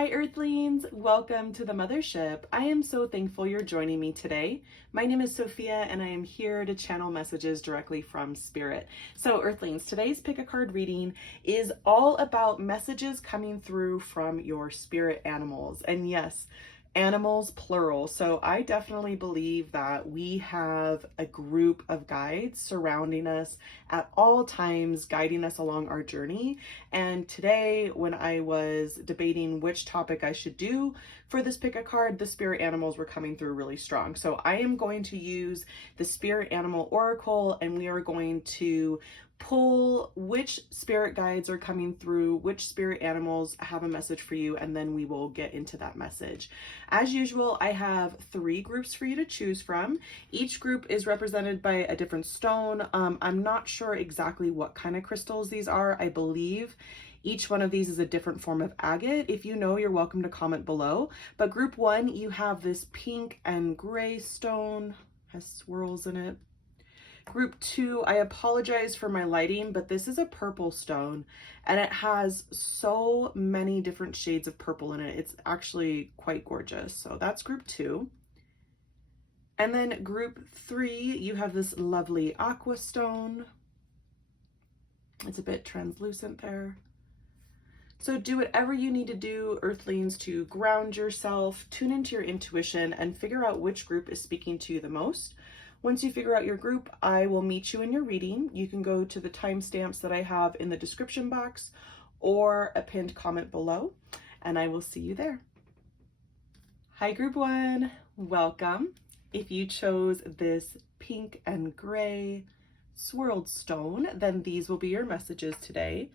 Hi Earthlings, welcome to the MotherShip. I am so thankful you're joining me today. My name is Sophia and I am here to channel messages directly from Spirit. So Earthlings, today's pick a card reading is all about messages coming through from your spirit animals. And yes, animals plural. So I definitely believe that we have a group of guides surrounding us at all times, guiding us along our journey. And today, when I was debating which topic I should do for this pick a card, the spirit animals were coming through really strong. So I am going to use the Spirit Animal Oracle, and we are going to pull which spirit guides are coming through, which spirit animals have a message for you, and then we will get into that message. As usual, I have 3 groups for you to choose from. Each group is represented by a different stone. I'm not sure exactly what kind of crystals these are. I believe each one of these is a different form of agate. If you know, you're welcome to comment below. But group 1, you have this pink and gray stone, has swirls in it. Group 2, I apologize for my lighting, but this is a purple stone and it has so many different shades of purple in it. It's actually quite gorgeous. So that's group 2. And then group 3, you have this lovely aqua stone. It's a bit translucent there. So do whatever you need to do, Earthlings, to ground yourself, tune into your intuition, and figure out which group is speaking to you the most. Once you figure out your group, I will meet you in your reading. You can go to the timestamps that I have in the description box or a pinned comment below, and I will see you there. Hi, group 1, welcome. If you chose this pink and gray swirled stone, then these will be your messages today.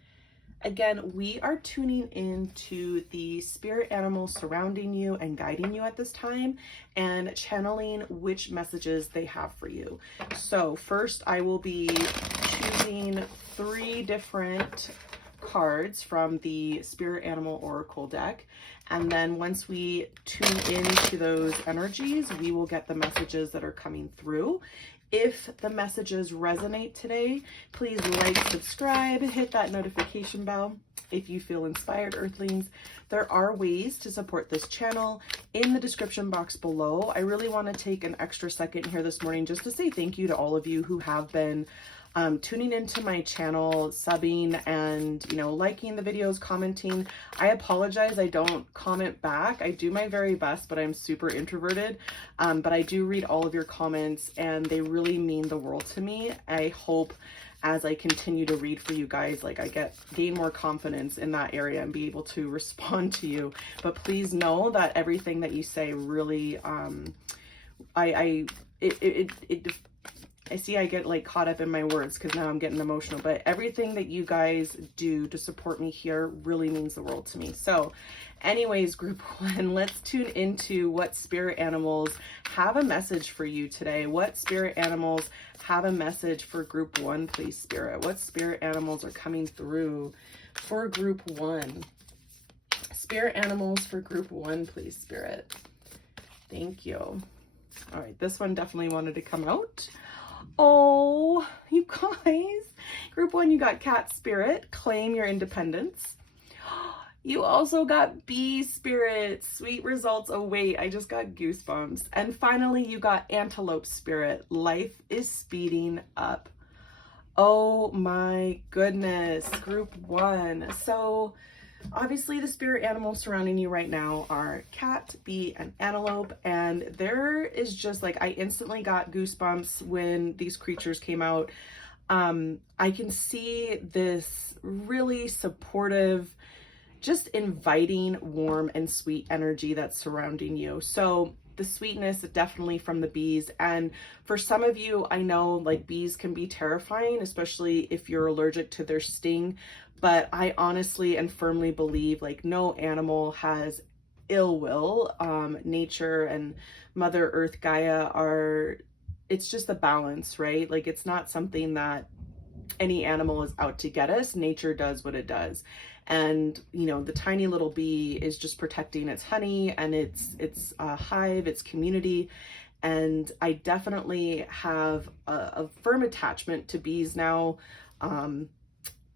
Again, we are tuning into the spirit animals surrounding you and guiding you at this time and channeling which messages they have for you. So first, I will be choosing 3 different cards from the Spirit Animal Oracle deck. And then once we tune into those energies, we will get the messages that are coming through. If the messages resonate today, please like, subscribe, hit that notification bell. If you feel inspired, Earthlings, there are ways to support this channel in the description box below. I really want to take an extra second here this morning just to say thank you to all of you who have been tuning into my channel, subbing, and liking the videos, commenting. I apologize, I don't comment back. I do my very best, but I'm super introverted. But I do read all of your comments and they really mean the world to me. I hope as I continue to read for you guys, like I gain more confidence in that area and be able to respond to you. But please know that everything that you say really, I see I get like caught up in my words because now I'm getting emotional, but everything that you guys do to support me here really means the world to me. So anyways, group 1, let's tune into what spirit animals have a message for you today. What spirit animals have a message for group 1, please, Spirit? What spirit animals are coming through for group 1? Spirit animals for group 1, please, Spirit. Thank you. All right, this one definitely wanted to come out. Oh, you guys. Group 1, you got Cat Spirit, claim your independence. You also got Bee Spirit, sweet results await. I just got goosebumps. And finally, you got Antelope Spirit, life is speeding up. Oh my goodness, group 1. So obviously the spirit animals surrounding you right now are cat, bee, and antelope. And there is just like, I instantly got goosebumps when these creatures came out. I can see this really supportive, just inviting, warm and sweet energy that's surrounding you. So the sweetness definitely from the bees. And for some of you, I know like bees can be terrifying, especially if you're allergic to their sting. But I honestly and firmly believe like no animal has ill will. Nature and Mother Earth Gaia it's just a balance, right? Like it's not something that any animal is out to get us. Nature does what it does. And the tiny little bee is just protecting its honey and its hive, its community. And I definitely have a firm attachment to bees now.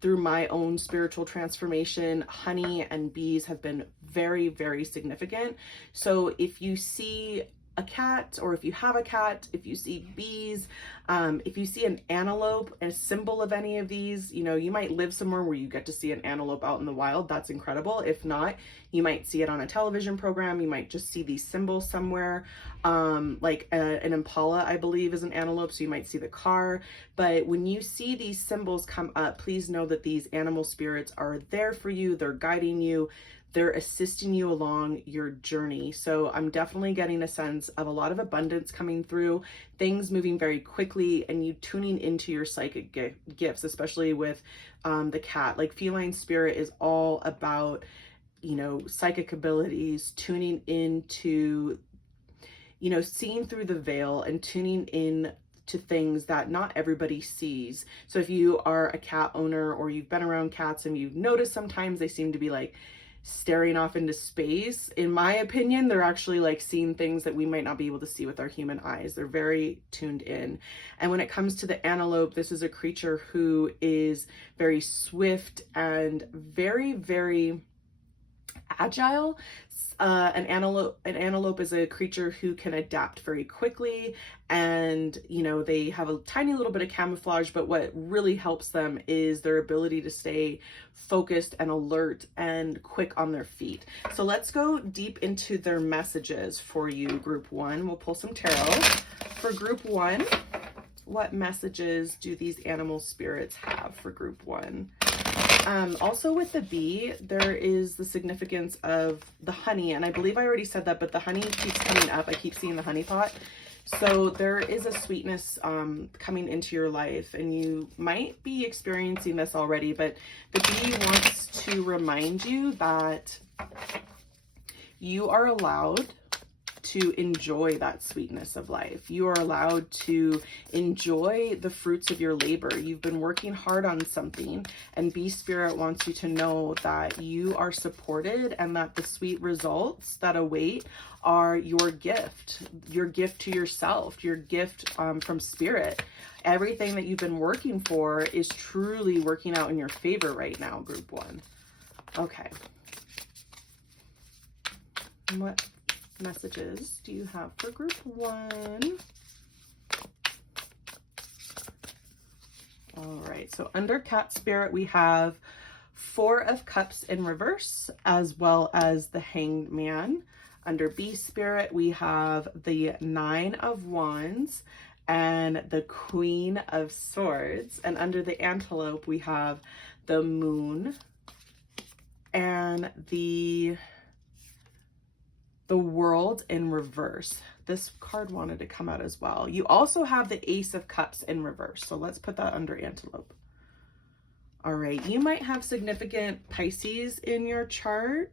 through my own spiritual transformation, honey and bees have been very, very significant. So if you see a cat, or if you have a cat, if you see bees, if you see an antelope, a symbol of any of these, you know, you might live somewhere where you get to see an antelope out in the wild. That's incredible. If not, you might see it on a television program. You might just see these symbols somewhere. Like an impala, I believe, is an antelope, so you might see the car. But when you see these symbols come up, please know that these animal spirits are there for you. They're guiding you. They're assisting you along your journey. So I'm definitely getting a sense of a lot of abundance coming through, things moving very quickly, and you tuning into your psychic gifts, especially with the cat. Like feline spirit is all about, you know, psychic abilities, tuning into, you know, seeing through the veil and tuning in to things that not everybody sees. So if you are a cat owner, or you've been around cats and you've noticed sometimes they seem to be like staring off into space, in my opinion, they're actually like seeing things that we might not be able to see with our human eyes. They're very tuned in. And when it comes to the antelope, this is a creature who is very swift and very, very agile. An antelope is a creature who can adapt very quickly, and you know, they have a tiny little bit of camouflage, but what really helps them is their ability to stay focused and alert and quick on their feet. So let's go deep into their messages for you, group one. We'll pull some tarot. For group one, what messages do these animal spirits have for group one? Also with the bee, there is the significance of the honey, and I believe I already said that, but the honey keeps coming up. I keep seeing the honey pot. So there is a sweetness coming into your life, and you might be experiencing this already, but the bee wants to remind you that you are allowed to enjoy that sweetness of life. You are allowed to enjoy the fruits of your labor. You've been working hard on something, and Bee Spirit wants you to know that you are supported, and that the sweet results that await are your gift to yourself, your gift from Spirit. Everything that you've been working for is truly working out in your favor right now, group one. Okay. What messages do you have for group one? All right, so under Cat Spirit, we have Four of Cups in reverse, as well as the Hanged Man. Under Bee Spirit, we have the Nine of Wands and the Queen of Swords. And under the Antelope, we have the Moon and the World in reverse. This card wanted to come out as well. You also have the Ace of Cups in reverse. So let's put that under Antelope. All right, you might have significant Pisces in your chart,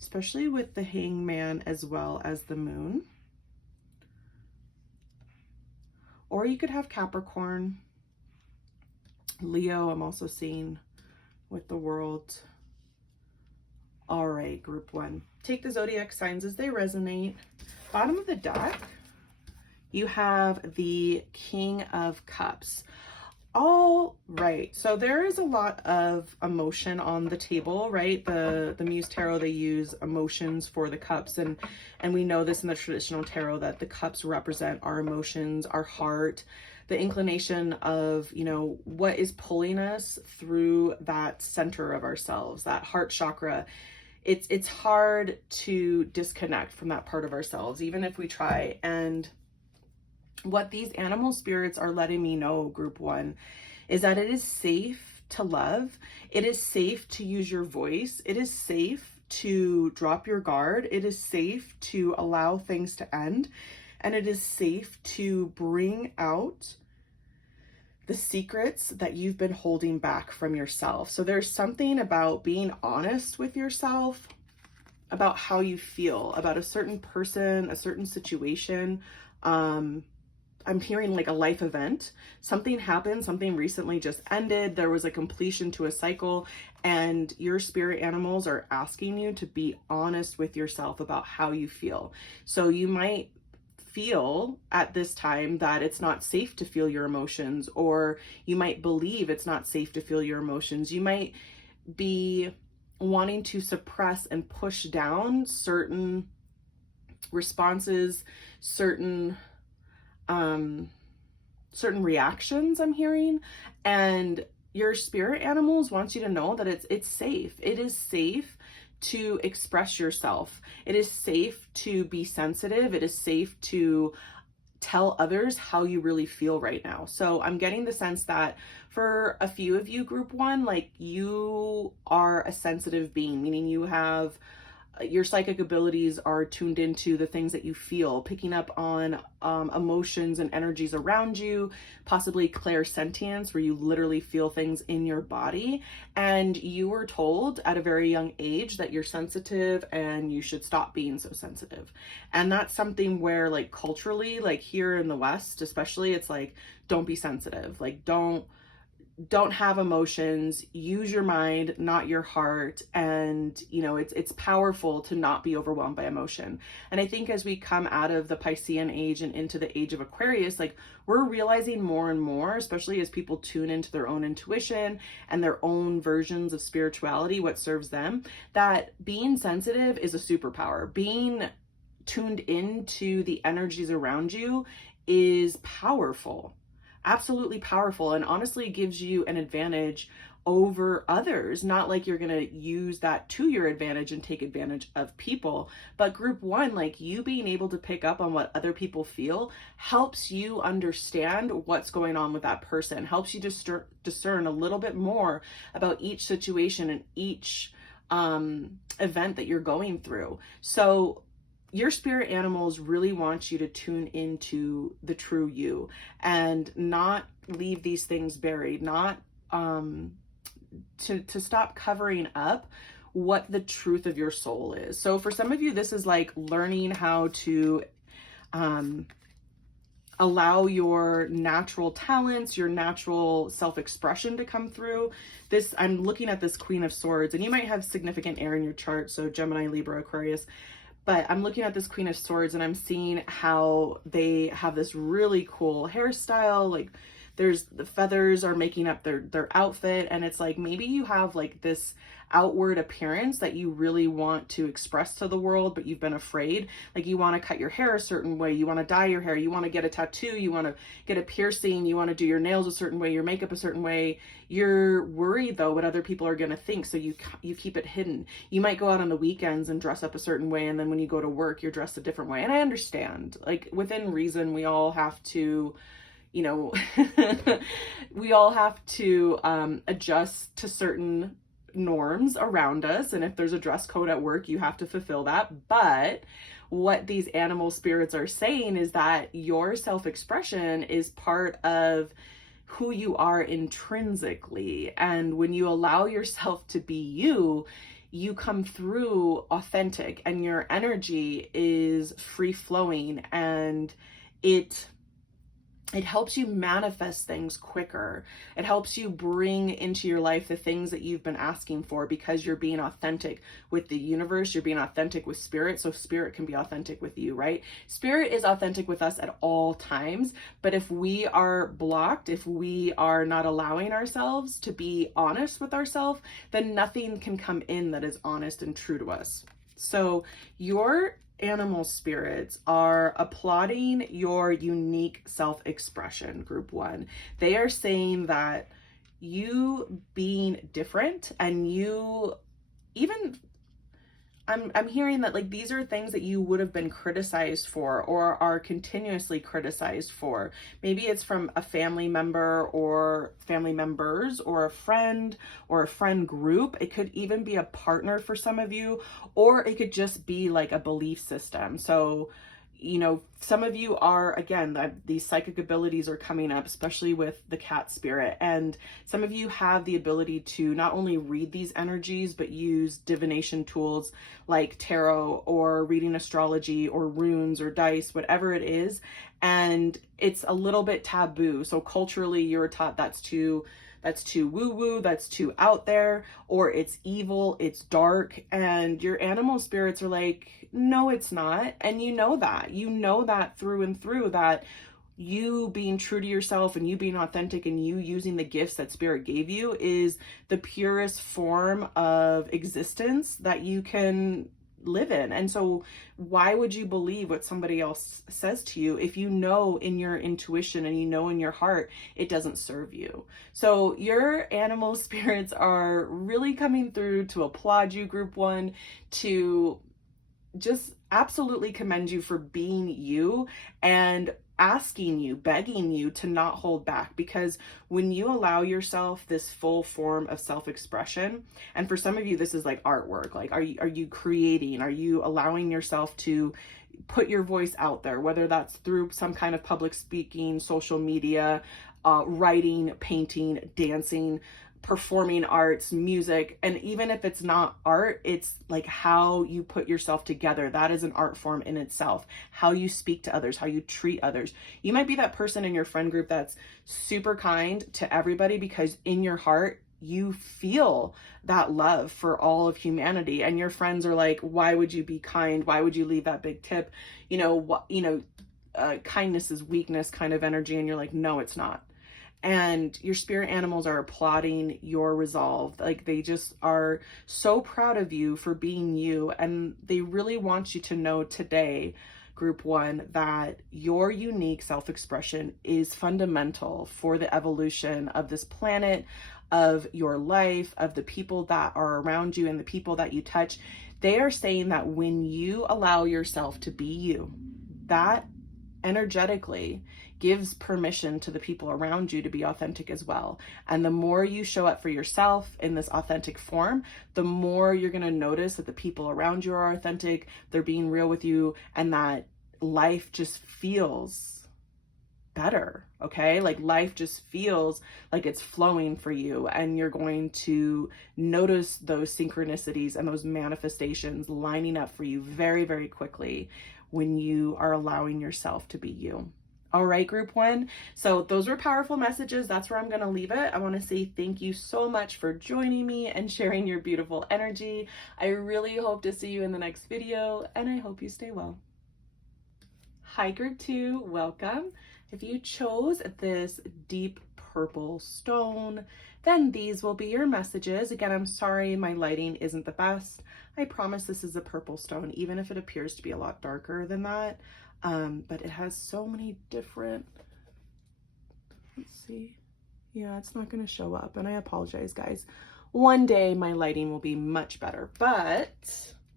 especially with the Hangman as well as the Moon. Or you could have Capricorn, Leo, I'm also seeing with the World. All right, group one. Take the zodiac signs as they resonate. Bottom of the deck, you have the King of Cups. All right, so there is a lot of emotion on the table, right? The Muse Tarot, they use emotions for the cups, and we know this in the traditional tarot that the cups represent our emotions, our heart, the inclination of, you know, what is pulling us through that center of ourselves, that heart chakra. It's hard to disconnect from that part of ourselves, even if we try. And what these animal spirits are letting me know, group one, is that it is safe to love. It is safe to use your voice. It is safe to drop your guard. It is safe to allow things to end. And it is safe to bring out the secrets that you've been holding back from yourself. So there's something about being honest with yourself about how you feel about a certain person, a certain situation. I'm hearing like a life event. Something happened, something recently just ended. There was a completion to a cycle, and your spirit animals are asking you to be honest with yourself about how you feel. So you might feel at this time that it's not safe to feel your emotions, or you might believe it's not safe to feel your emotions. You might be wanting to suppress and push down certain responses, certain certain reactions I'm hearing, and your spirit animals wants you to know that it's safe. It is safe to express yourself. It is safe to be sensitive. It is safe to tell others how you really feel right now. So I'm getting the sense that for a few of you, group one, like you are a sensitive being, meaning you have your psychic abilities are tuned into the things that you feel, picking up on emotions and energies around you, possibly clairsentience, where you literally feel things in your body. And you were told at a very young age that you're sensitive and you should stop being so sensitive. And that's something where, like, culturally, like here in the West especially, it's like, don't be sensitive. Like, don't have emotions, use your mind, not your heart. And it's powerful to not be overwhelmed by emotion. And I think as we come out of the Piscean age and into the age of Aquarius, like, we're realizing more and more, especially as people tune into their own intuition and their own versions of spirituality, what serves them, that being sensitive is a superpower. Being tuned into the energies around you is powerful, absolutely powerful, and honestly gives you an advantage over others. Not like you're going to use that to your advantage and take advantage of people, but group one, like, you being able to pick up on what other people feel helps you understand what's going on with that person, helps you discern a little bit more about each situation and each event that you're going through. So your spirit animals really want you to tune into the true you and not leave these things buried, not to stop covering up what the truth of your soul is. So for some of you, this is like learning how to allow your natural talents, your natural self-expression to come through. This, I'm looking at this Queen of Swords, and you might have significant air in your chart, so Gemini, Libra, Aquarius. But I'm looking at this Queen of Swords and I'm seeing how they have this really cool hairstyle. Like, there's the feathers are making up their outfit. And it's like, maybe you have like this outward appearance that you really want to express to the world, but you've been afraid. Like, you want to cut your hair a certain way. You want to dye your hair. You want to get a tattoo. You want to get a piercing. You want to do your nails a certain way, your makeup a certain way. You're worried though what other people are going to think. So you keep it hidden. You might go out on the weekends and dress up a certain way. And then when you go to work, you're dressed a different way. And I understand, like, within reason, we all have to, we all have to adjust to certain norms around us. And if there's a dress code at work, you have to fulfill that. But what these animal spirits are saying is that your self-expression is part of who you are intrinsically. And when you allow yourself to be you, you come through authentic and your energy is free flowing, and it helps you manifest things quicker. It helps you bring into your life the things that you've been asking for, because you're being authentic with the universe. You're being authentic with spirit, so spirit can be authentic with you, right? Spirit is authentic with us at all times, but if we are blocked, if we are not allowing ourselves to be honest with ourselves, then nothing can come in that is honest and true to us. So your animal spirits are applauding your unique self-expression, group one. They are saying that you being different, and you even, I'm hearing that, like, these are things that you would have been criticized for or are continuously criticized for. Maybe it's from a family member or family members or a friend group. It could even be a partner for some of you, or it could just be like a belief system. So, some of you are, again, these psychic abilities are coming up, especially with the cat spirit. And some of you have the ability to not only read these energies, but use divination tools like tarot or reading astrology or runes or dice, whatever it is. And it's a little bit taboo. So culturally, you're taught that's that's too woo-woo, that's too out there, or it's evil, it's dark. And your animal spirits are like, no, it's not. And you know that through and through, that you being true to yourself and you being authentic and you using the gifts that spirit gave you is the purest form of existence that you can live in. And so why would you believe what somebody else says to you if you know in your intuition and you know in your heart it doesn't serve you? So your animal spirits are really coming through to applaud you, group one, to just absolutely commend you for being you and asking you, begging you to not hold back. Because when you allow yourself this full form of self-expression, and for some of you this is like artwork, like are you creating, are you allowing yourself to put your voice out there, whether that's through some kind of public speaking, social media, writing, painting, dancing, performing arts, music, and even if it's not art, it's like how you put yourself together. That is an art form in itself. How you speak to others, how you treat others. You might be that person in your friend group that's super kind to everybody because in your heart, you feel that love for all of humanity, and your friends are like, why would you be kind? Why would you leave that big tip? Kindness is weakness kind of energy. And you're like, no, it's not. And your spirit animals are applauding your resolve. Like they just are so proud of you for being you. And they really want you to know today, group one, that your unique self-expression is fundamental for the evolution of this planet, of your life, of the people that are around you and the people that you touch. They are saying that when you allow yourself to be you, that energetically gives permission to the people around you to be authentic as well. And the more you show up for yourself in this authentic form, the more you're going to notice that the people around you are authentic, they're being real with you, and that life just feels better. Okay? Like life just feels like it's flowing for you, and you're going to notice those synchronicities and those manifestations lining up for you very, very quickly when you are allowing yourself to be you. All right, group one. So those were powerful messages. That's where I'm going to leave it. I want to say thank you so much for joining me and sharing your beautiful energy. I really hope to see you in the next video, and I hope you stay well. Hi, group two. Welcome. If you chose this deep purple stone, then these will be your messages. Again, I'm sorry my lighting isn't the best. I promise this is a purple stone, even if it appears to be a lot darker than that. But it has so many different, let's see. Yeah, it's not going to show up, and I apologize, guys. One day my lighting will be much better, but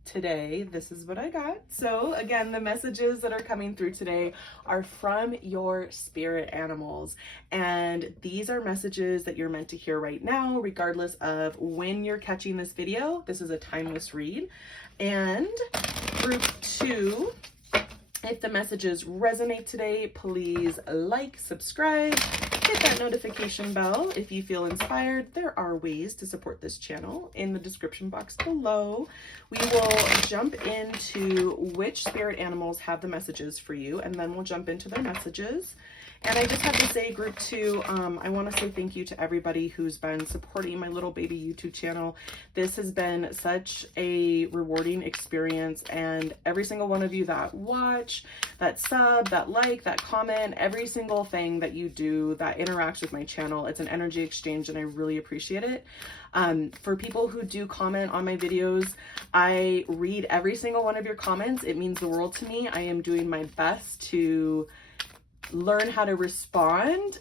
today this is what I got. So again, the messages that are coming through today are from your spirit animals, and these are messages that you're meant to hear right now, regardless of when you're catching this video. This is a timeless read. And group two, if the messages resonate today, please like, subscribe, hit that notification bell. If you feel inspired, there are ways to support this channel in the description box below. We will jump into which spirit animals have the messages for you, and then we'll jump into their messages. And I just have to say, group two, I want to say thank you to everybody who's been supporting my little baby YouTube channel. This has been such a rewarding experience, and every single one of you that watch, that sub, that like, that comment, every single thing that you do that interacts with my channel, it's an energy exchange, and I really appreciate it. For people who do comment on my videos, I read every single one of your comments. It means the world to me. I am doing my best to learn how to respond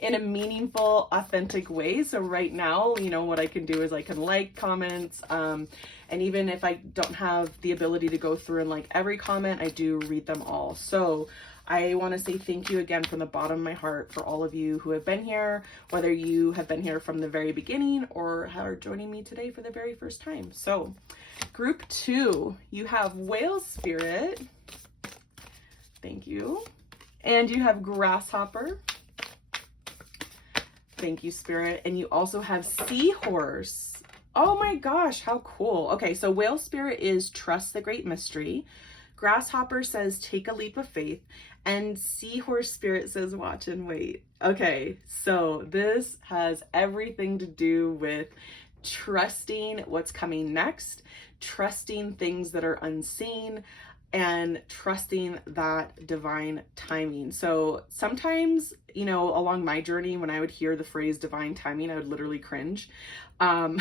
in a meaningful, authentic way. So right now, what I can do is I can like comments, and even if I don't have the ability to go through and like every comment, I do read them all. So I want to say thank you again from the bottom of my heart for all of you who have been here, whether you have been here from the very beginning or are joining me today for the very first time. So group two, you have whale spirit. Thank you. And you have grasshopper. Thank you, spirit. And you also have seahorse. Oh my gosh, how cool. Okay, so whale spirit is trust the great mystery. Grasshopper says, take a leap of faith. And Seahorse Spirit says, watch and wait. Okay, so this has everything to do with trusting what's coming next, trusting things that are unseen, and trusting that divine timing. So sometimes, you know, along my journey, when I would hear the phrase divine timing, I would literally cringe. But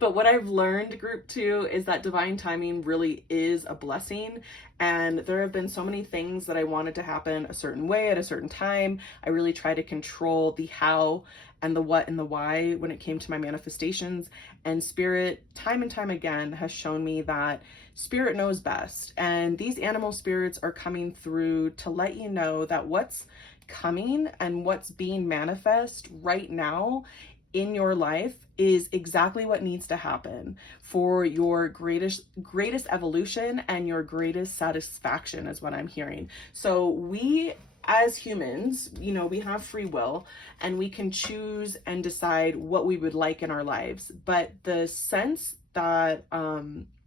what I've learned, group 2, is that divine timing really is a blessing. And there have been so many things that I wanted to happen a certain way at a certain time. I really try to control the how and the what and the why when it came to my manifestations. And Spirit, time and time again, has shown me that Spirit knows best. And these animal spirits are coming through to let you know that what's coming and what's being manifest right now in your life is exactly what needs to happen for your greatest evolution and your greatest satisfaction, is what I'm hearing. So we, as humans, you know, we have free will and we can choose and decide what we would like in our lives. But the sense that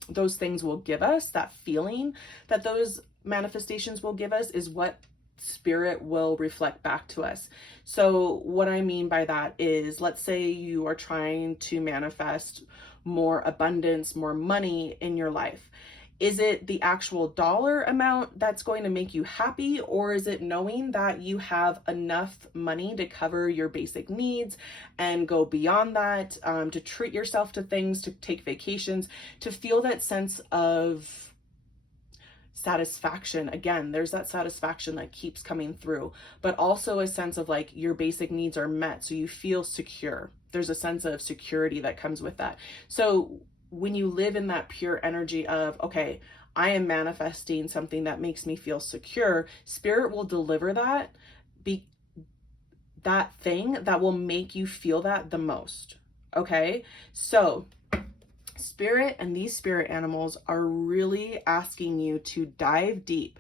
those things will give us, that feeling that those manifestations will give us, is what Spirit will reflect back to us. So what I mean by that is, let's say you are trying to manifest more abundance, more money in your life. Is it the actual dollar amount that's going to make you happy, or is it knowing that you have enough money to cover your basic needs and go beyond that, to treat yourself to things, to take vacations, to feel that sense of satisfaction? Again, there's that satisfaction that keeps coming through, but also a sense of like your basic needs are met, so you feel secure. There's a sense of security that comes with that. So when you live in that pure energy of, okay, I am manifesting something that makes me feel secure, Spirit will deliver that, that thing that will make you feel that the most. Okay, so Spirit and these spirit animals are really asking you to dive deep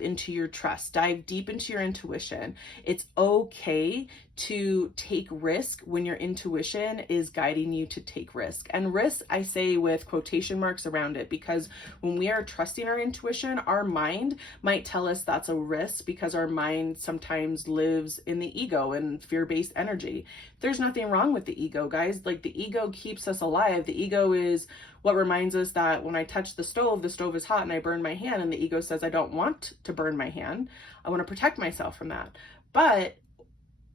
into your trust, dive deep into your intuition. It's okay to take risk when your intuition is guiding you to take risk. And risk, I say with quotation marks around it, because when we are trusting our intuition, our mind might tell us that's a risk, because our mind sometimes lives in the ego and fear-based energy. There's nothing wrong with the ego, guys. Like, the ego keeps us alive. The ego is what reminds us that when I touch the stove is hot and I burn my hand, and the ego says, I don't want to burn my hand. I want to protect myself from that. But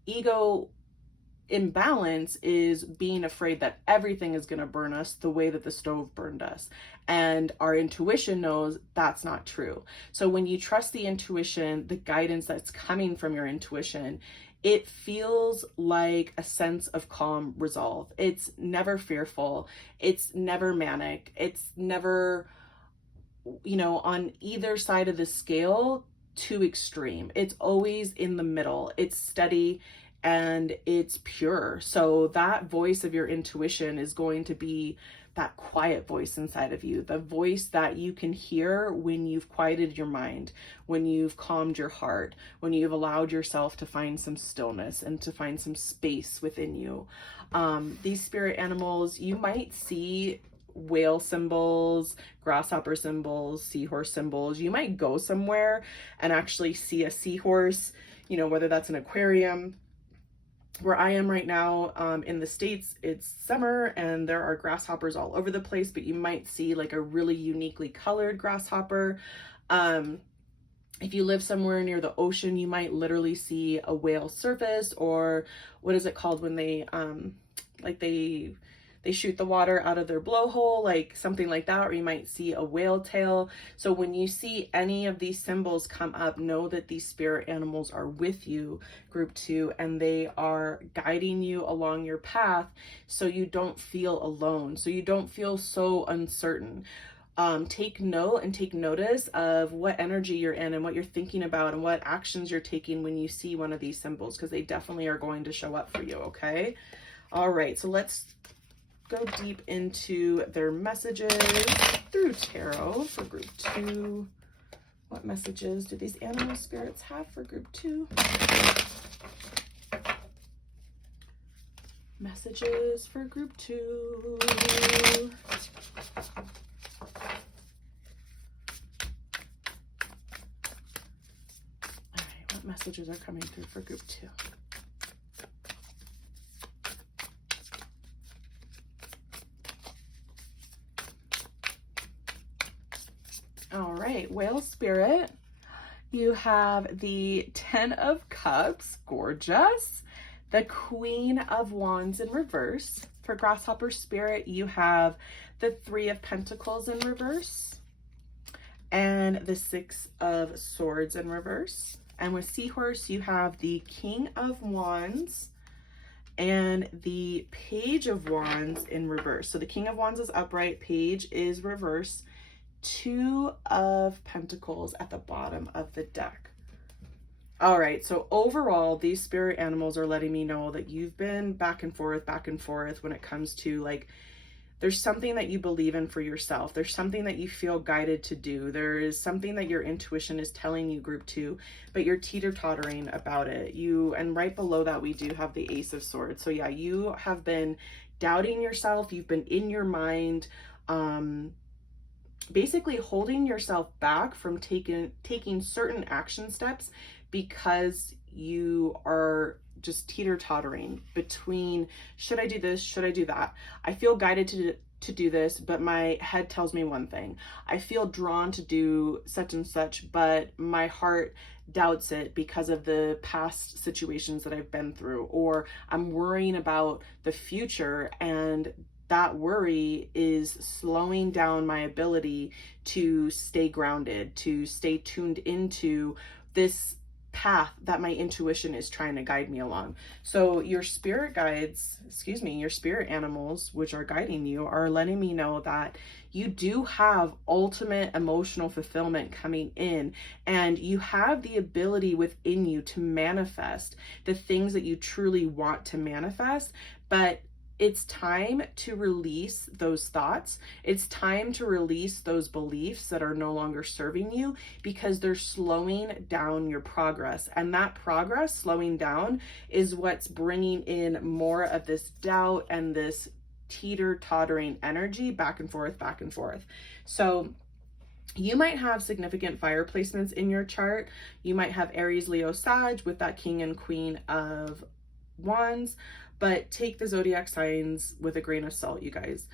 ego imbalance is being afraid that everything is going to burn us the way that the stove burned us. And our intuition knows that's not true. So when you trust the intuition, the guidance that's coming from your intuition, it feels like a sense of calm resolve. It's never fearful. It's never manic. It's never, you know, on either side of the scale too extreme. It's always in the middle. It's steady and it's pure. So that voice of your intuition is going to be that quiet voice inside of you, the voice that you can hear when you've quieted your mind, when you've calmed your heart, when you've allowed yourself to find some stillness and to find some space within you. These spirit animals, you might see whale symbols, grasshopper symbols, seahorse symbols. You might go somewhere and actually see a seahorse, you know, whether that's an aquarium. Where I am right now, in the States, it's summer and there are grasshoppers all over the place, but you might see like a really uniquely colored grasshopper. If you live somewhere near the ocean, you might literally see a whale surface, or what is it called when they, like they shoot the water out of their blowhole, like something like that, or you might see a whale tail. So when you see any of these symbols come up, know that these spirit animals are with you, group 2, and they are guiding you along your path so you don't feel alone, so you don't feel so uncertain. Take note and take notice of what energy you're in and what you're thinking about and what actions you're taking when you see one of these symbols, because they definitely are going to show up for you, okay? All right, so let's go deep into their messages through tarot for group 2. What messages do these animal spirits have for group 2? Messages for group 2. What messages are coming through for group 2? All right, Whale Spirit, you have the 10 of Cups, gorgeous. The Queen of Wands in reverse. For Grasshopper Spirit, you have the 3 of Pentacles in reverse and the 6 of Swords in reverse. And with Seahorse, you have the King of Wands and the Page of Wands in reverse. So the King of Wands is upright, Page is reverse. 2 of Pentacles at the bottom of the deck. All right, so overall, these spirit animals are letting me know that you've been back and forth when it comes to, like, there's something that you believe in for yourself. There's something that you feel guided to do. There is something that your intuition is telling you, group 2, but you're teeter-tottering about it. And right below that, we do have the Ace of Swords. So yeah, you have been doubting yourself. You've been in your mind, basically holding yourself back from taking certain action steps because you are just teeter-tottering between, should I do this? Should I do that? I feel guided to do this, but my head tells me one thing. I feel drawn to do such and such, but my heart doubts it because of the past situations that I've been through, or I'm worrying about the future, and that worry is slowing down my ability to stay grounded, to stay tuned into this path that my intuition is trying to guide me along. So your spirit guides, your spirit animals, which are guiding you, are letting me know that you do have ultimate emotional fulfillment coming in, and you have the ability within you to manifest the things that you truly want to manifest, but it's time to release those thoughts. It's time to release those beliefs that are no longer serving you because they're slowing down your progress. And that progress slowing down is what's bringing in more of this doubt and this teeter-tottering energy back and forth, back and forth. So you might have significant fire placements in your chart. You might have Aries, Leo, Sag with that King and Queen of Wands, but take the zodiac signs with a grain of salt, you guys.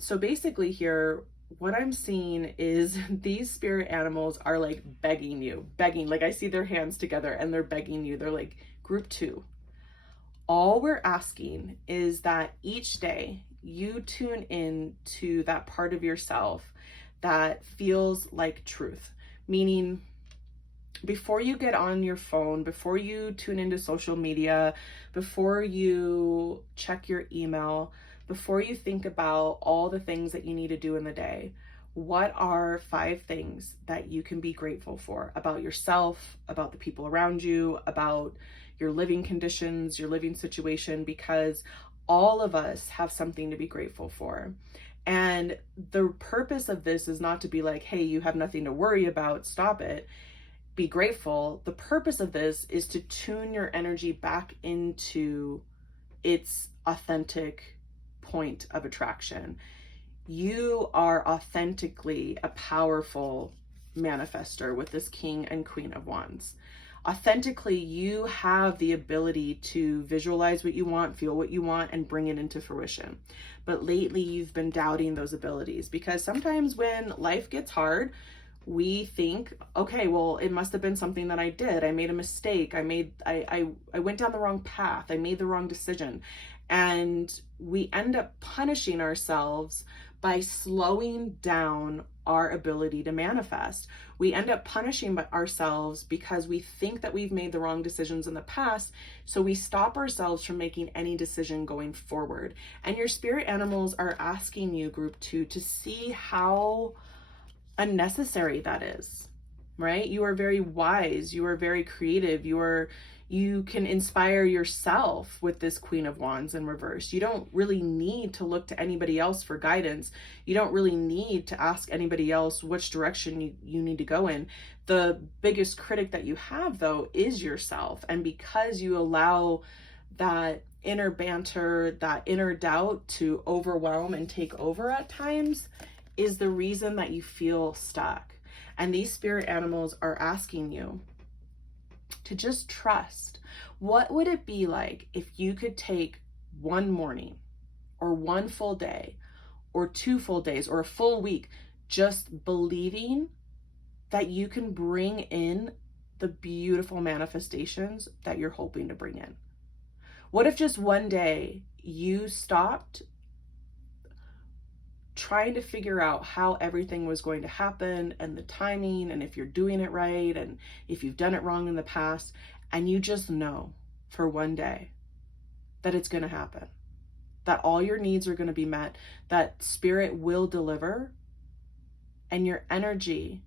So basically here, what I'm seeing is these spirit animals are like begging, like I see their hands together and they're begging you. They're like, group 2, all we're asking is that each day you tune in to that part of yourself that feels like truth, meaning before you get on your phone, before you tune into social media, before you check your email, before you think about all the things that you need to do in the day, what are 5 things that you can be grateful for about yourself, about the people around you, about your living conditions, your living situation? Because all of us have something to be grateful for. And the purpose of this is not to be like, hey, you have nothing to worry about, stop it. Be grateful. The purpose of this is to tune your energy back into its authentic point of attraction. You are authentically a powerful manifester with this King and Queen of Wands. Authentically, you have the ability to visualize what you want, feel what you want, and bring it into fruition. But lately, you've been doubting those abilities because sometimes when life gets hard, we think, okay, well, it must have been something that I did. I made a mistake. I went down the wrong path. I made the wrong decision. And we end up punishing ourselves by slowing down our ability to manifest. We end up punishing ourselves because we think that we've made the wrong decisions in the past. So we stop ourselves from making any decision going forward. And your spirit animals are asking you, group 2, to see how unnecessary that is, right? You are very wise. You are very creative. You can inspire yourself with this Queen of Wands in reverse. You don't really need to look to anybody else for guidance. You don't really need to ask anybody else which direction you need to go in. The biggest critic that you have, though, is yourself. And because you allow that inner banter, that inner doubt to overwhelm and take over at times, is the reason that you feel stuck. And these spirit animals are asking you to just trust. What would it be like if you could take one morning or one full day or 2 full days or a full week just believing that you can bring in the beautiful manifestations that you're hoping to bring in? What if just one day you stopped trying to figure out how everything was going to happen and the timing and if you're doing it right and if you've done it wrong in the past, and you just know for one day that it's going to happen, that all your needs are going to be met, that spirit will deliver, and your energy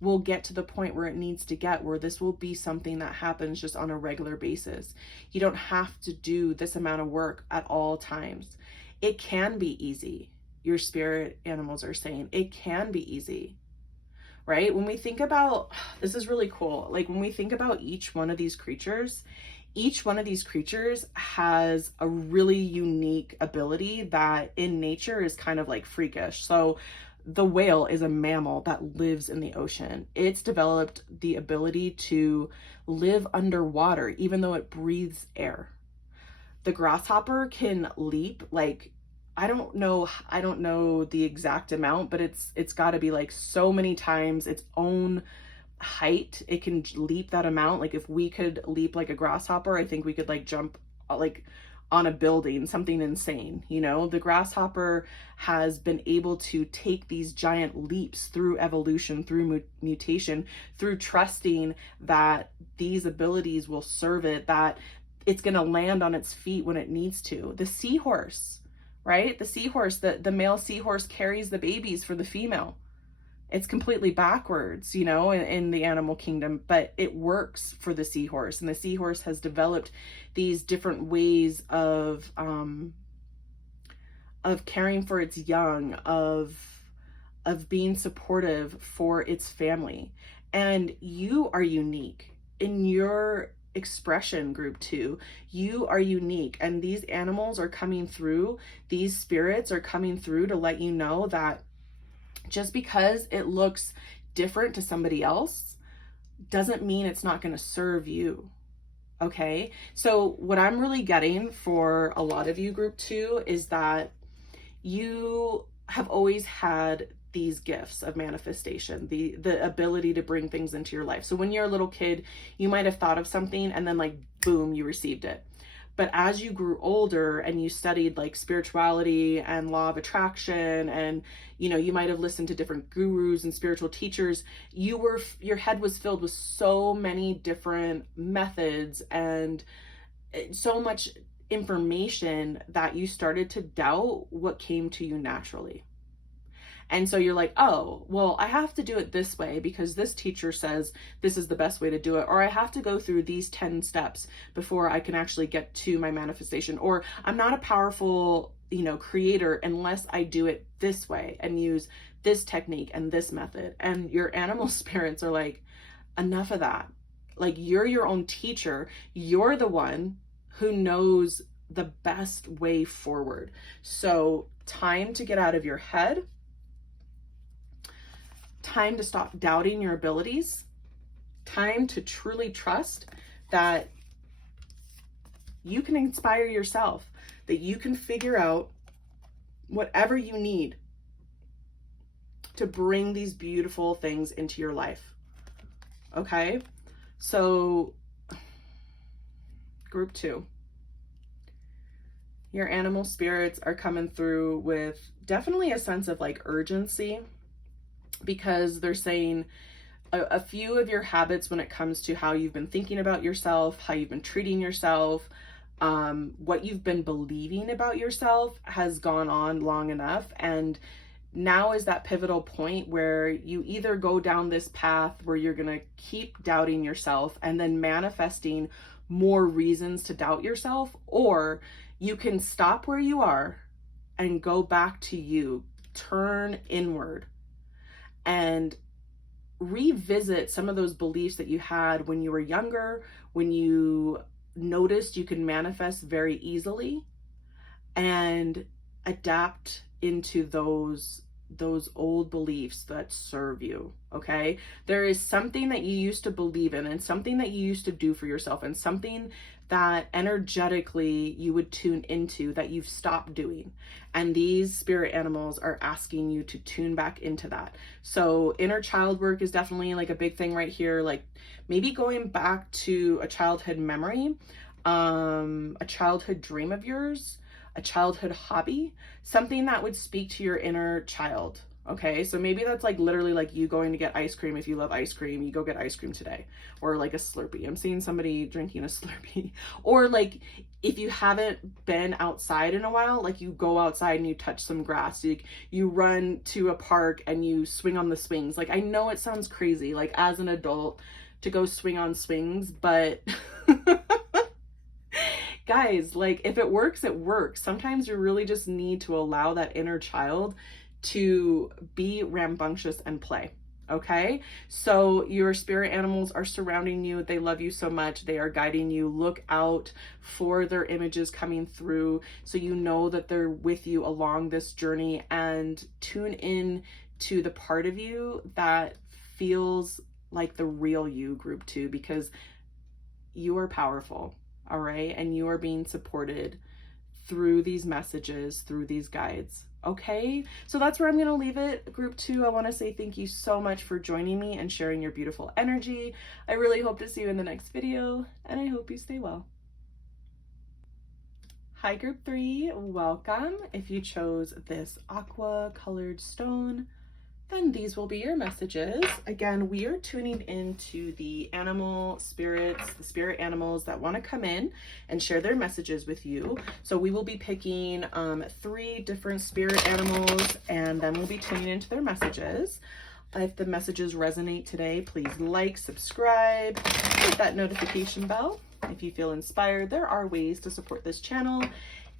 will get to the point where it needs to get, where this will be something that happens just on a regular basis. You don't have to do this amount of work at all times. It can be easy. Your spirit animals are saying it can be easy, right? When we think about, this is really cool. Like when we think about each one of these creatures has a really unique ability that in nature is kind of like freakish. So the whale is a mammal that lives in the ocean. It's developed the ability to live underwater, even though it breathes air. The grasshopper can leap like, I don't know the exact amount, but it's got to be like so many times its own height. It can leap that amount. Like if we could leap like a grasshopper, I think we could like jump like on a building, something insane. You know, the grasshopper has been able to take these giant leaps through evolution, through mutation, through trusting that these abilities will serve it, that it's going to land on its feet when it needs to. The seahorse, right? The seahorse, the male seahorse carries the babies for the female. It's completely backwards, you know, in the animal kingdom, but it works for the seahorse. And the seahorse has developed these different ways of caring for its young, of being supportive for its family. And you are unique in your expression, group 2. You are unique, and these animals are coming through, these spirits are coming through to let you know that just because it looks different to somebody else doesn't mean it's not going to serve you. Okay, so what I'm really getting for a lot of you, group 2, is that you have always had these gifts of manifestation, the ability to bring things into your life. So when you're a little kid, you might have thought of something and then like, boom, you received it. But as you grew older and you studied like spirituality and law of attraction, and you know, you might have listened to different gurus and spiritual teachers, your head was filled with so many different methods and so much information that you started to doubt what came to you naturally. And so you're like, oh, well, I have to do it this way because this teacher says this is the best way to do it. Or I have to go through these 10 steps before I can actually get to my manifestation. Or I'm not a powerful, creator unless I do it this way and use this technique and this method. And your animal spirits are like, enough of that. Like, you're your own teacher. You're the one who knows the best way forward. So time to get out of your head. Time to stop doubting your abilities. Time to truly trust that you can inspire yourself, that you can figure out whatever you need to bring these beautiful things into your life. Okay? So, group 2. Your animal spirits are coming through with definitely a sense of like urgency, because they're saying a few of your habits when it comes to how you've been thinking about yourself, how you've been treating yourself, what you've been believing about yourself has gone on long enough. And now is that pivotal point where you either go down this path where you're going to keep doubting yourself and then manifesting more reasons to doubt yourself, or you can stop where you are and go back to you, turn inward, and revisit some of those beliefs that you had when you were younger, when you noticed you can manifest very easily, and adapt into those those old beliefs that serve you, okay? There is something that you used to believe in and something that you used to do for yourself and something that energetically you would tune into that you've stopped doing. And these spirit animals are asking you to tune back into that. So inner child work is definitely like a big thing right here. Like maybe going back to a childhood memory, a childhood dream of yours, a childhood hobby, something that would speak to your inner child. Okay, so maybe that's like literally like you going to get ice cream. If you love ice cream, you go get ice cream today, or like a Slurpee. I'm seeing somebody drinking a Slurpee. Or like if you haven't been outside in a while, like you go outside and you touch some grass. You run to a park and you swing on the swings. Like I know it sounds crazy, like as an adult to go swing on swings, but guys, like if it works, it works. Sometimes you really just need to allow that inner child to be rambunctious and play. Okay, so your spirit animals are surrounding you. They love you so much. They are guiding you. Look out for their images coming through so you know that they're with you along this journey, and tune in to the part of you that feels like the real you, group 2, because you are powerful. All right, and you are being supported through these messages, through these guides. Okay, so that's where I'm going to leave it. Group 2, I want to say thank you so much for joining me and sharing your beautiful energy. I really hope to see you in the next video, and I hope you stay well. Hi, group 3, welcome. If you chose this aqua colored stone, then these will be your messages. Again, we are tuning into the animal spirits, the spirit animals that want to come in and share their messages with you. So we will be picking 3 different spirit animals, and then we'll be tuning into their messages. If the messages resonate today, please like, subscribe, hit that notification bell. If you feel inspired, there are ways to support this channel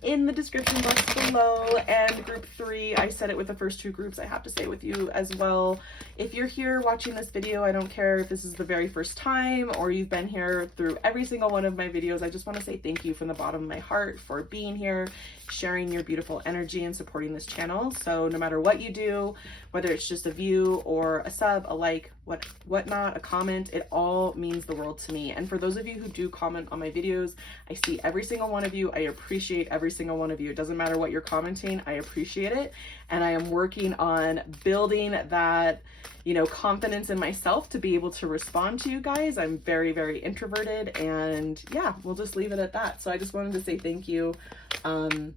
in the description box below. And group 3, I said it with the first 2 groups, I have to say with you as well. If you're here watching this video, I don't care if this is the very first time or you've been here through every single one of my videos, I just want to say thank you from the bottom of my heart for being here, sharing your beautiful energy and supporting this channel. So no matter what you do, whether it's just a view or a sub, a like, whatnot, a comment, it all means the world to me. And for those of you who do comment on my videos, I see every single one of you. I appreciate every single one of you. It doesn't matter what you're commenting, I appreciate it. And I am working on building that, confidence in myself to be able to respond to you guys. I'm very, very introverted, and yeah, we'll just leave it at that. So I just wanted to say thank you. I'm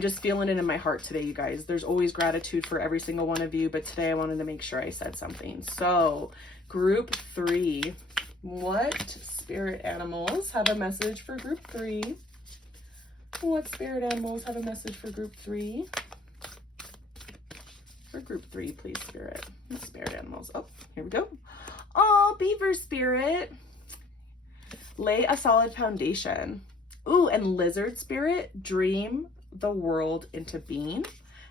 just feeling it in my heart today, you guys. There's always gratitude for every single one of you, but today I wanted to make sure I said something. So group 3, what spirit animals have a message for group 3? What spirit animals have a message for group 3? For group 3, please, spirit. Spirit animals. Oh, here we go. Oh, beaver spirit. Lay a solid foundation. Ooh, and lizard spirit, dream the world into being.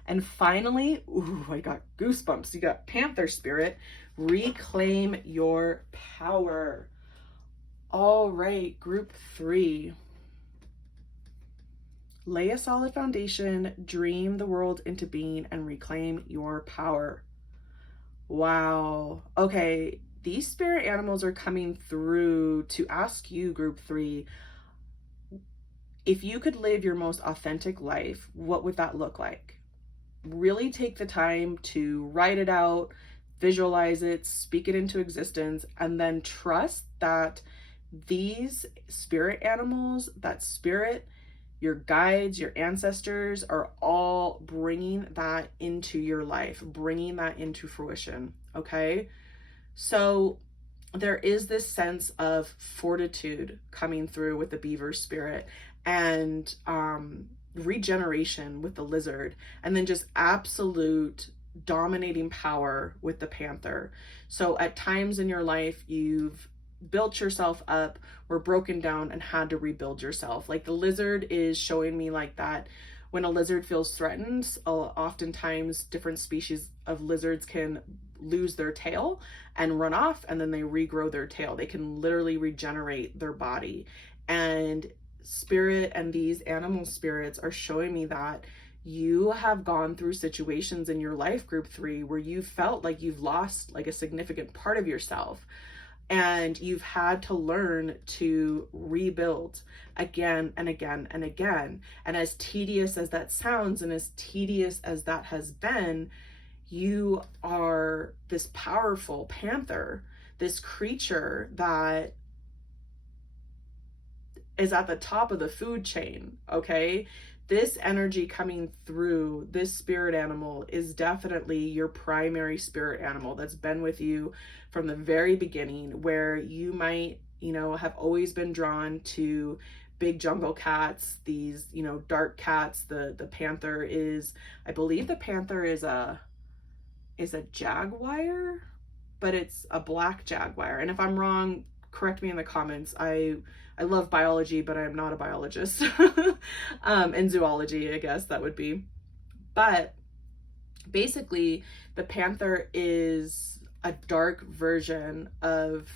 And finally, ooh, I got goosebumps. You got panther spirit, reclaim your power. All right, group 3. Lay a solid foundation, dream the world into being, and reclaim your power. Wow. Okay, these spirit animals are coming through to ask you, group 3, if you could live your most authentic life, what would that look like? Really take the time to write it out, visualize it, speak it into existence, and then trust that these spirit animals, that spirit, your guides, your ancestors are all bringing that into your life, bringing that into fruition, okay? So there is this sense of fortitude coming through with the beaver spirit, and regeneration with the lizard, and then just absolute dominating power with the panther. So at times in your life, you've built yourself up, were broken down, and had to rebuild yourself. Like the lizard is showing me like that. When a lizard feels threatened, oftentimes different species of lizards can lose their tail and run off, and then they regrow their tail. They can literally regenerate their body. And spirit and these animal spirits are showing me that you have gone through situations in your life, group 3, where you felt like you've lost like a significant part of yourself, and you've had to learn to rebuild again and again and again. And as tedious as that sounds, and as tedious as that has been, you are this powerful panther, this creature that is at the top of the food chain, okay? This energy coming through this spirit animal is definitely your primary spirit animal that's been with you from the very beginning, where you might, have always been drawn to big jungle cats, these, dark cats. The panther is, I believe the panther is a jaguar, but it's a black jaguar. And if I'm wrong, correct me in the comments. I love biology, but I'm not a biologist. And zoology, I guess that would be. But basically, the panther is a dark version of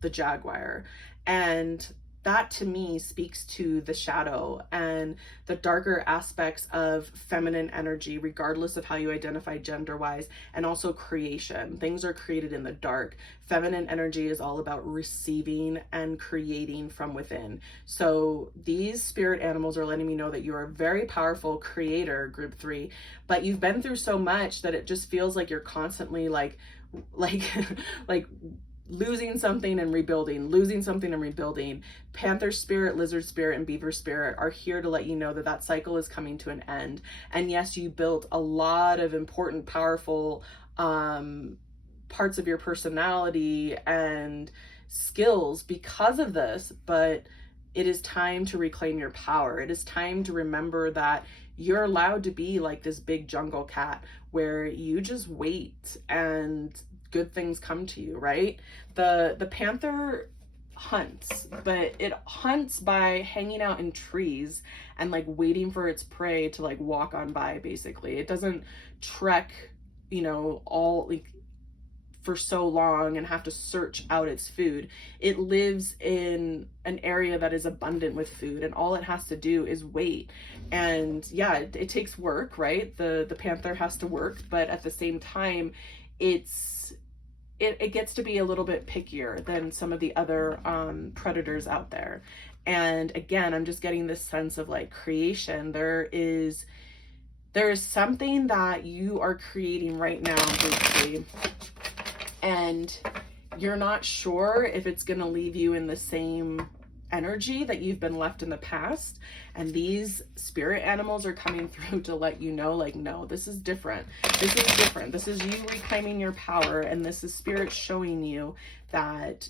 the jaguar. And that to me speaks to the shadow and the darker aspects of feminine energy, regardless of how you identify gender-wise, and also creation. Things are created in the dark. Feminine energy is all about receiving and creating from within. So these spirit animals are letting me know that you are a very powerful creator, group 3, but you've been through so much that it just feels like you're constantly like losing something and rebuilding, losing something and rebuilding. Panther spirit, lizard spirit, and beaver spirit are here to let you know that that cycle is coming to an end. And yes, you built a lot of important, powerful parts of your personality and skills because of this, but it is time to reclaim your power. It is time to remember that you're allowed to be like this big jungle cat where you just wait and good things come to you, right? The panther hunts, but it hunts by hanging out in trees and like waiting for its prey to like walk on by, basically. It doesn't trek, all like for so long and have to search out its food. It lives in an area that is abundant with food, and all it has to do is wait. And yeah, it takes work, right? The panther has to work, but at the same time, it gets to be a little bit pickier than some of the other predators out there. And again, I'm just getting this sense of like creation. There is something that you are creating right now, basically, and you're not sure if it's going to leave you in the same energy that you've been left in the past. And these spirit animals are coming through to let you know, like, no, this is different. This is different. This is you reclaiming your power. And this is spirit showing you that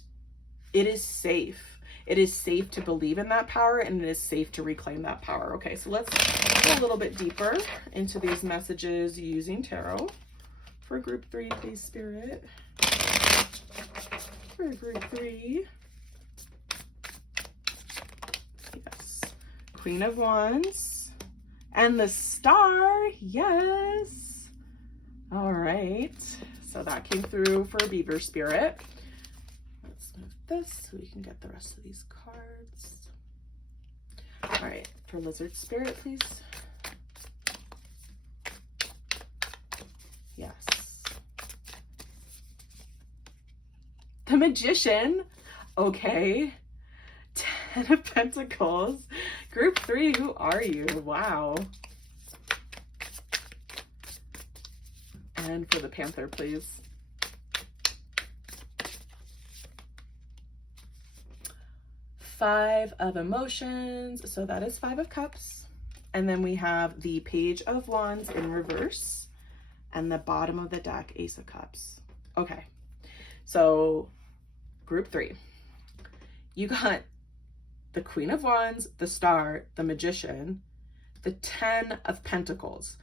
it is safe. It is safe to believe in that power, and it is safe to reclaim that power. Okay, so let's go a little bit deeper into these messages using tarot. For group 3, please, spirit. For group 3. Yes. Queen of Wands. And the Star. Yes. All right. So that came through for Beaver Spirit. Let's move this so we can get the rest of these cards. All right. For Lizard Spirit, please. Yes. The Magician. Okay. 10 of Pentacles. Group 3, who are you? Wow. And for the Panther, please. Five of Emotions. So that is 5 of Cups. And then we have the Page of Wands in reverse. And the bottom of the deck, Ace of Cups. Okay. So group 3. You got the Queen of Wands, the Star, the Magician, the 10 of Pentacles.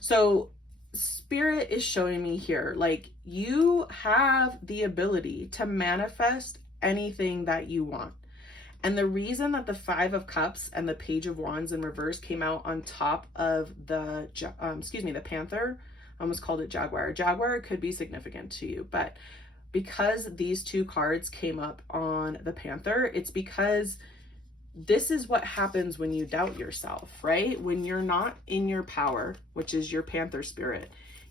So Spirit is showing me here, like, you have the ability to manifest anything that you want. And the reason that the 5 of Cups and the Page of Wands in reverse came out on top of the, the Panther, I almost called it Jaguar. Jaguar could be significant to you, but because these two cards came up on the Panther, it's because this is what happens when you doubt yourself, right? When you're not in your power, which is your panther spirit,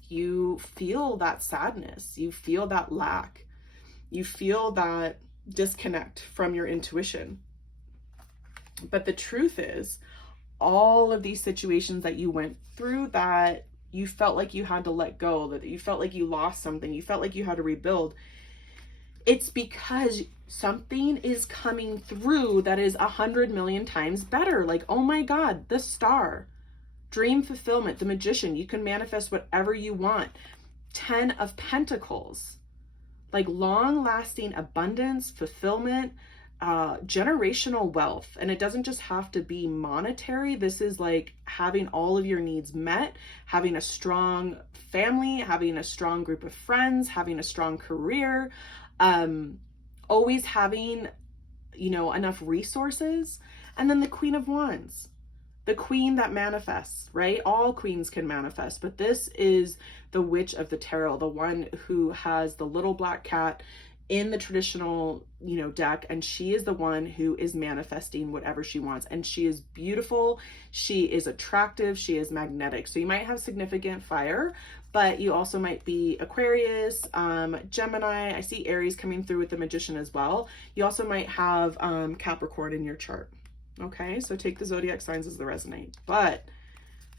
you feel that sadness, you feel that lack, you feel that disconnect from your intuition. But the truth is, all of these situations that you went through that you felt like you had to let go, that you felt like you lost something, you felt like you had to rebuild, it's because something is coming through that is 100 million times better. Like, oh my God, the star, dream fulfillment, the magician, you can manifest whatever you want. 10 of Pentacles, like long lasting abundance, fulfillment, generational wealth. And it doesn't just have to be monetary. This is like having all of your needs met, having a strong family, having a strong group of friends, having a strong career, always having, enough resources. And then the Queen of Wands, the queen that manifests, right? All queens can manifest, but this is the Witch of the Tarot, the one who has the little black cat in the traditional, deck, and she is the one who is manifesting whatever she wants. And she is beautiful, she is attractive, she is magnetic. So you might have significant fire, but you also might be Aquarius, Gemini. I see Aries coming through with the Magician as well. You also might have Capricorn in your chart. Okay, so take the zodiac signs as they resonate. But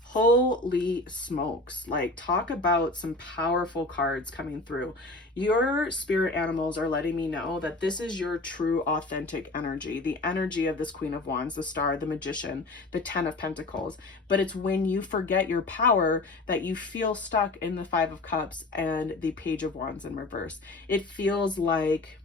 holy smokes, like, talk about some powerful cards coming through. Your spirit animals are letting me know that this is your true authentic energy, the energy of this Queen of Wands, the Star, the Magician, the 10 of Pentacles. But it's when you forget your power that you feel stuck in the 5 of Cups and the Page of Wands in reverse. It feels like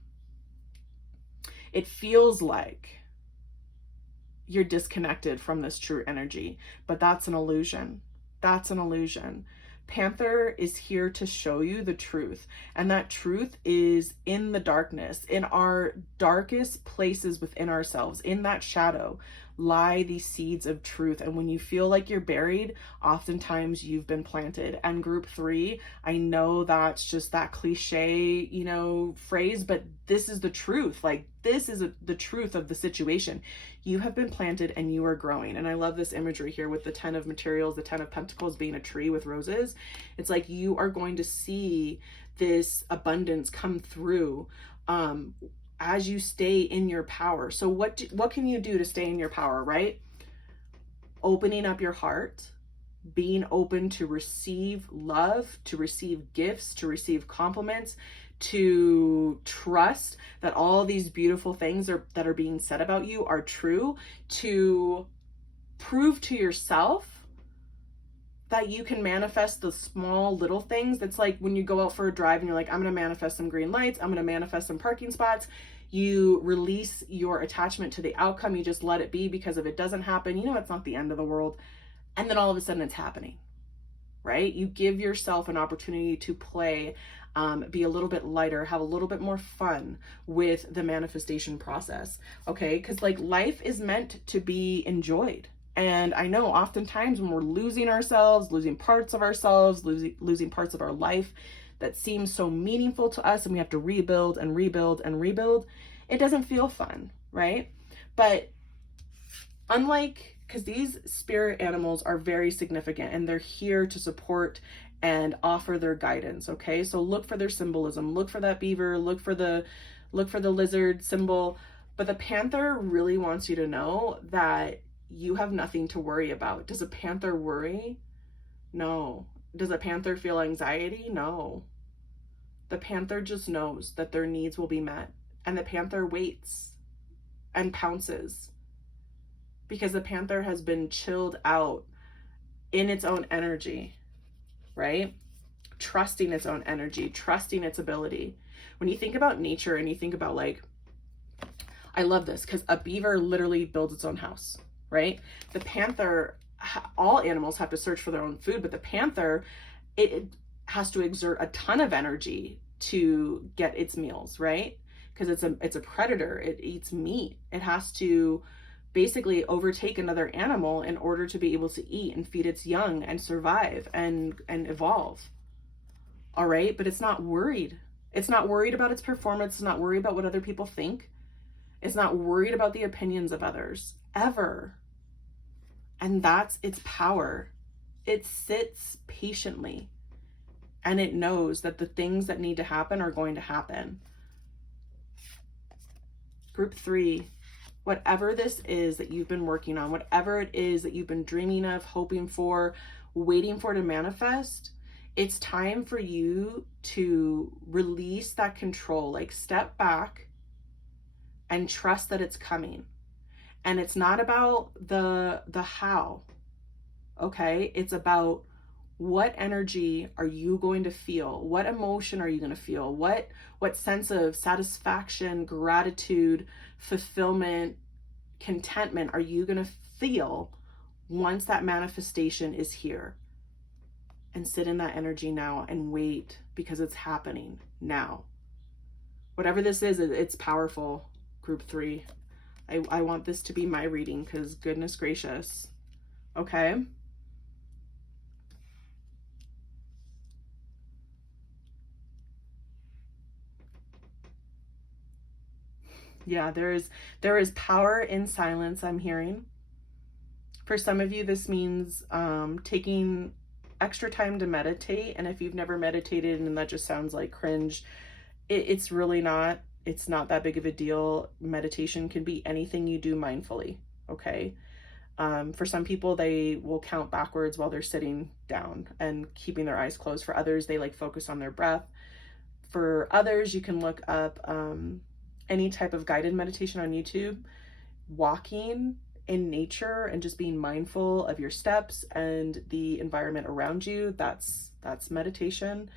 you're disconnected from this true energy, but that's an illusion. That's an illusion. Panther is here to show you the truth, and that truth is in the darkness, in our darkest places within ourselves. In that shadow lie these seeds of truth, and when you feel like you're buried, oftentimes you've been planted. And group 3, I know that's just that cliche, phrase, but this is the truth. Like, this is the truth of the situation. You have been planted and you are growing. And I love this imagery here with the 10 of materials, the 10 of Pentacles being a tree with roses. It's like you are going to see this abundance come through as you stay in your power. So what can you do to stay in your power, right? Opening up your heart, being open to receive love, to receive gifts, to receive compliments, to trust that all these beautiful things that are being said about you are true, to prove to yourself that you can manifest the small little things. That's like when you go out for a drive and you're like, I'm going to manifest some green lights, I'm going to manifest some parking spots. You release your attachment to the outcome. You just let it be, because if it doesn't happen, it's not the end of the world. And then all of a sudden it's happening, right? You give yourself an opportunity to play, be a little bit lighter, have a little bit more fun with the manifestation process, okay? Because like, life is meant to be enjoyed. And I know oftentimes when we're losing ourselves, losing parts of ourselves, losing parts of our life that seems so meaningful to us, and we have to rebuild and rebuild and rebuild, it doesn't feel fun, right? But because these spirit animals are very significant and they're here to support and offer their guidance, okay? So look for their symbolism, look for that beaver, look for the lizard symbol. But the panther really wants you to know that you have nothing to worry about. Does a panther worry? No. Does a panther feel anxiety? No. The panther just knows that their needs will be met, and the panther waits and pounces, because the panther has been chilled out in its own energy, right? Trusting its own energy, trusting its ability. When you think about nature and you think about, like, I love this because a beaver literally builds its own house, right? The panther, all animals have to search for their own food, but the panther, it has to exert a ton of energy to get its meals, right? Because it's a predator. It eats meat. It has to basically overtake another animal in order to be able to eat and feed its young and survive and evolve. All right, but it's not worried. It's not worried about its performance. It's not worried about what other people think. It's not worried about the opinions of others, ever. And that's its power. It sits patiently and it knows that the things that need to happen are going to happen. Group 3, whatever this is that you've been working on, whatever it is that you've been dreaming of, hoping for, waiting for to manifest, it's time for you to release that control, like step back and trust that it's coming. And it's not about the how, okay? It's about what energy are you going to feel? What emotion are you going to feel? What sense of satisfaction, gratitude, fulfillment, contentment are you going to feel once that manifestation is here? And sit in that energy now and wait, because it's happening now. Whatever this is, it's powerful, group 3. I want this to be my reading, because goodness gracious. Okay. Yeah, there is power in silence, I'm hearing. For some of you, this means taking extra time to meditate. And if you've never meditated and that just sounds like cringe, it's really not. It's not that big of a deal. Meditation can be anything you do mindfully, okay? For some people, they will count backwards while they're sitting down and keeping their eyes closed. For others, they like focus on their breath. For others, you can look up any type of guided meditation on YouTube. Walking in nature and just being mindful of your steps and the environment around you, that's meditation.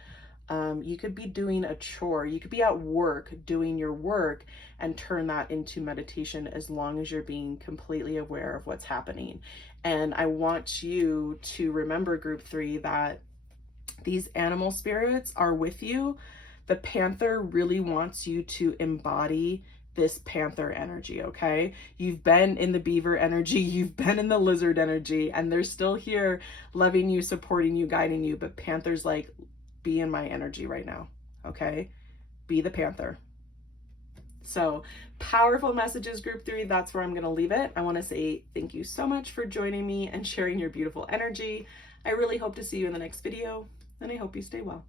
You could be doing a chore. You could be at work doing your work and turn that into meditation, as long as you're being completely aware of what's happening. And I want you to remember, group 3, that these animal spirits are with you. The panther really wants you to embody this panther energy, okay? You've been in the beaver energy, you've been in the lizard energy, and they're still here loving you, supporting you, guiding you. But Panther's like, be in my energy right now, okay? Be the panther. So powerful messages, group 3. That's where I'm going to leave it. I want to say thank you so much for joining me and sharing your beautiful energy. I really hope to see you in the next video, and I hope you stay well.